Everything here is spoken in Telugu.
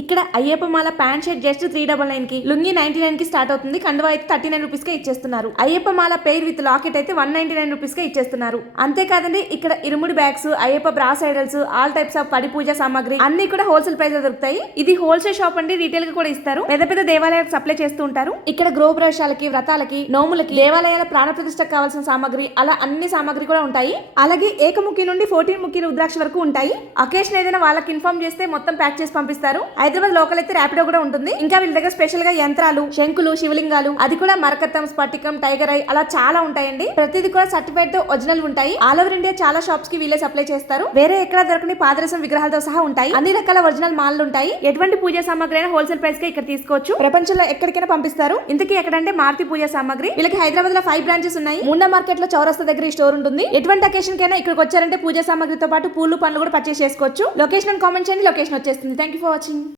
ఇక్కడ అయ్యప్ప మాల ప్యాంట్ షర్ట్ జస్ట్ 399 కి, లుంగి 99 కి స్టార్ట్ అవుతుంది. కండువా అయితే 39 రూపీస్ కే ఇచ్చేస్తున్నారు. అయ్యప్ప మాల పెయిర్ విత్ లాకెట్ అయితే 199 రూపీస్ కే ఇచ్చేస్తున్నారు. అంతేకాదండి ఇక్కడ ఇరుముడి bags, Ayyappa brass idols, all types of పడి పూజ సామాగ్రి అన్ని కూడా హోల్సేల్ ప్రైస్ లో దొరుకుతాయి. ఇది హోల్సేల్ షాప్ అండి, రీటైల్ గా కూడా ఇస్తారు. పెద్ద పెద్ద దేవాలయాలకు సప్లై చేస్తూ ఉంటారు. ఇక్కడ గృహ ప్రవేశాలకి, వ్రతాలకి, నోములకి, దేవాలయాల ప్రాణ ప్రతిష్టకు కావాల్సిన సామాగ్రి అలా అన్ని సామాగ్రి కూడా ఉంటాయి. అలాగే ఏకముఖి నుండి 14 ముఖి రుద్రాక్ష వరకు ఉంటాయి. అకేషన్ ఏదైనా వాళ్ళకి ఇన్ఫార్మ్ చేస్తే మొత్తం ప్యాక్ చేసి పంపిస్తారు. హైదరాబాద్ లోకల్ అయితే ర్యాపిడో కూడా ఉంటుంది. ఇంకా వీళ్ళ దగ్గర స్పెషల్ గా యంత్రాలు, శంకులు, శివలింగాలు, అది కూడా మరకత్తం, స్ఫటికం, టైగర్ ఐ అలా చాలా ఉంటాయండి. ప్రతిది కూడా సర్టిఫైడ్ తో ఒరిజినల్ ఉంటాయి. ఆల్ ఓవర్ ఇండియా చాలా షాప్స్ కి వీళ్ళే సప్లై చేస్తారు. వేరే ఎక్కడ దొరకని పాదరసం విగ్రహాలతో సహా ఉంటాయి. అన్ని రకాల ఒరిజినల్ మాల్లు ఉంటాయి. ఎటువంటి పూజా సామాగ్రి అయినా హోల్సేల్ ప్రైస్ కి ఇక్కడ తీసుకోవచ్చు. ప్రపంచంలో ఎక్కడికైనా పంపిస్తారు. ఇంతకీ ఎక్కడంటే మారుతి పూజా సామాగ్రి. వీళ్ళకి హైదరాబాద్ లో 5 బ్రాంచెస్ ఉన్నాయి. ముండా మార్కెట్ లో చౌరస్తా దగ్గర ఈ స్టోర్ ఉంటుంది. ఎటువంటి అకేషన్ కైనా ఇక్కడికి వచ్చారంటే పూజా సామాగ్రితో పాటు పూలు, పండ్లు కూడా పర్చేస్ చేసుకోవచ్చు. లొకేషన్ కామెంట్ చేయండి, లొకేషన్ వచ్చేస్తుంది. Thank you for watching.